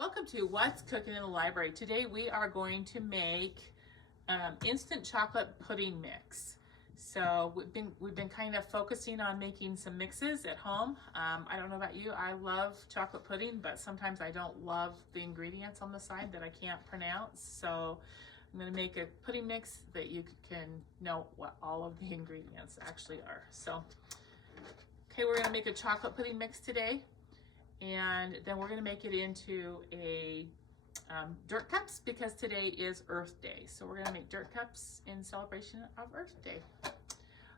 Welcome to What's Cooking in the Library. Today we are going to make instant chocolate pudding mix. So we've been kind of focusing on making some mixes at home. I don't know about you, I love chocolate pudding, but sometimes I don't love the ingredients on the side that I can't pronounce. So I'm going to make a pudding mix that you can know what all of the ingredients actually are. So, okay, we're going to make a chocolate pudding mix today. And then we're going to make it into a dirt cups because today is Earth Day. So we're going to make dirt cups in celebration of Earth Day.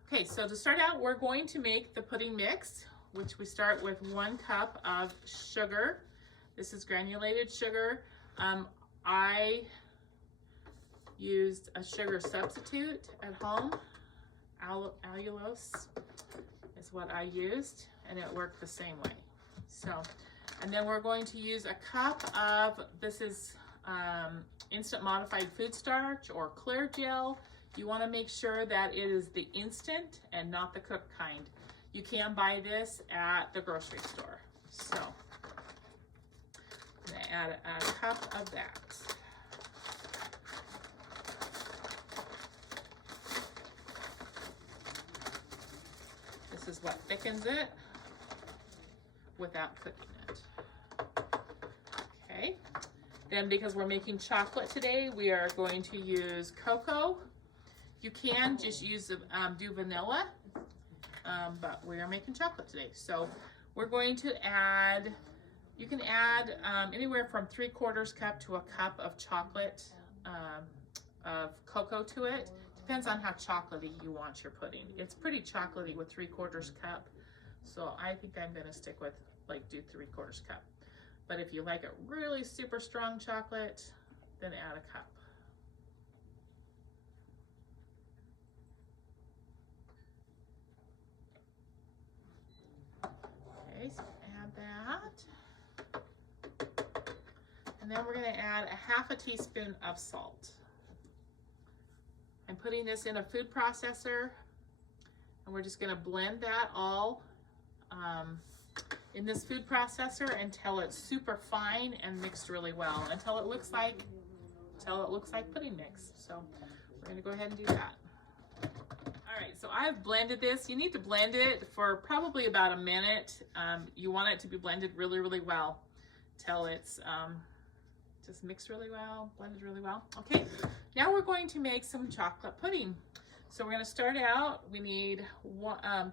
Okay, so to start out, we're going to make the pudding mix, which we start with 1 cup of sugar. This is granulated sugar. I used a sugar substitute at home. Allulose is what I used, and it worked the same way. So, and then we're going to use a cup of, this is instant modified food starch or clear gel. You want to make sure that it is the instant and not the cooked kind. You can buy this at the grocery store. So, I'm going to add a cup of that. This is what thickens it without cooking it. Okay, then because we're making chocolate today, we are going to use cocoa. You can just use do vanilla, but we are making chocolate today. So we're going to add, you can add anywhere from 3/4 cup to a cup of chocolate, of cocoa to it. Depends on how chocolatey you want your pudding. It's pretty chocolatey with 3/4 cup. So I think I'm gonna stick with do 3/4 cup. But if you like it really super strong chocolate, then add a cup. Okay, so add that. And then we're gonna add a 1/2 teaspoon of salt. I'm putting this in a food processor, and we're just gonna blend that all in this food processor until it's super fine and mixed really well, until it looks like pudding mix. So we're gonna go ahead and do that. All right, so I've blended this. You need to blend it for probably about a minute. You want it to be blended really, really well till it's just mixed really well, blended really well. Okay, now we're going to make some chocolate pudding. So we're going to start out, we need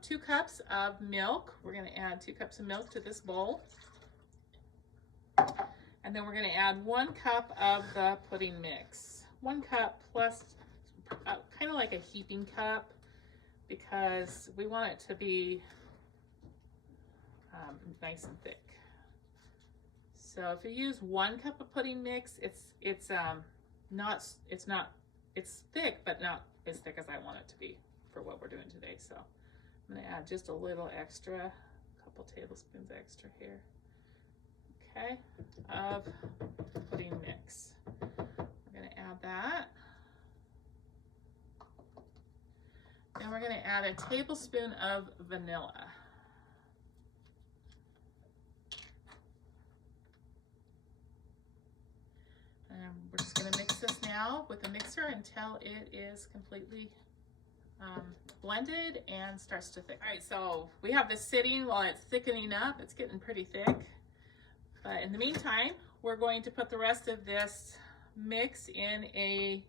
2 cups of milk. We're going to add 2 cups of milk to this bowl. And then we're going to add 1 cup of the pudding mix. 1 cup plus kind of like a heaping cup, because we want it to be nice and thick. So if you use 1 cup of pudding mix, it's thick, but not as thick as I want it to be for what we're doing today. So I'm going to add just a little extra, a couple tablespoons extra here, okay, of pudding mix. We're going to add that. Then we're going to add a tablespoon of vanilla. And we're just going to mix this now with a mixer until it is completely blended and starts to thicken. All right, so we have this sitting while it's thickening up. It's getting pretty thick. But in the meantime, we're going to put the rest of this mix in a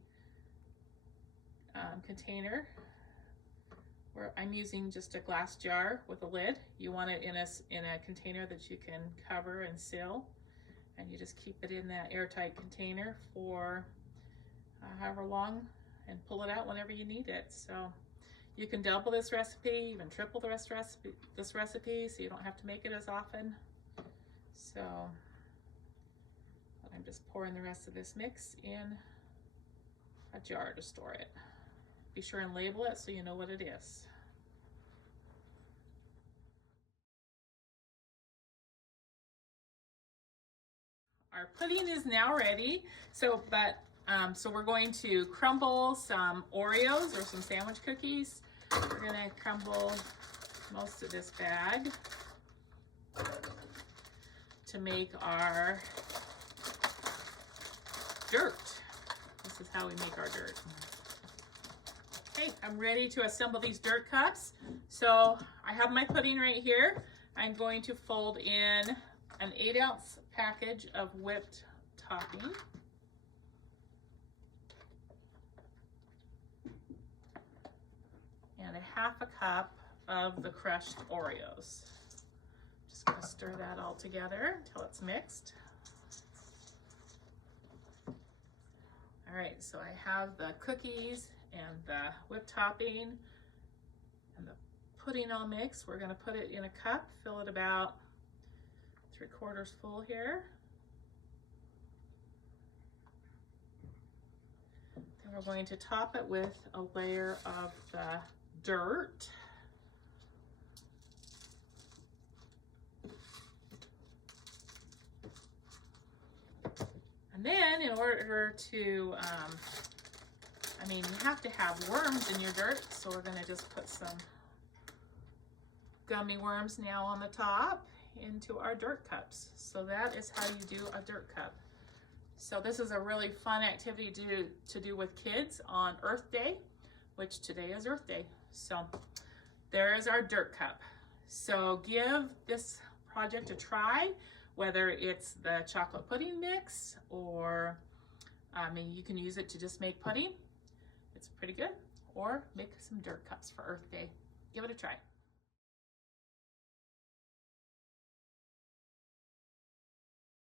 container where I'm using just a glass jar with a lid. You want it in a container that you can cover and seal. And you just keep it in that airtight container for however long and pull it out whenever you need it. So you can double this recipe, even triple this recipe, so you don't have to make it as often. So I'm just pouring the rest of this mix in a jar to store it. Be sure and label it so you know what it is. Our pudding is now ready. So we're going to crumble some Oreos or some sandwich cookies. We're gonna crumble most of this bag to make our dirt. This is how we make our dirt. Okay, I'm ready to assemble these dirt cups. So I have my pudding right here. I'm going to fold in an 8-ounce package of whipped topping. And a half a cup of the crushed Oreos. Just gonna stir that all together until it's mixed. All right, so I have the cookies and the whipped topping and the pudding all mixed. We're gonna put it in a cup, fill it about 3/4 full here. Then we're going to top it with a layer of the dirt. And then in order to, you have to have worms in your dirt, so we're gonna just put some gummy worms now on the top into our dirt cups. So that is how you do a dirt cup. So this is a really fun activity to do with kids on Earth Day, which today is Earth Day. So there is our dirt cup. So give this project a try, whether it's the chocolate pudding mix or you can use it to just make pudding. It's pretty good. Or make some dirt cups for Earth Day. Give it a try.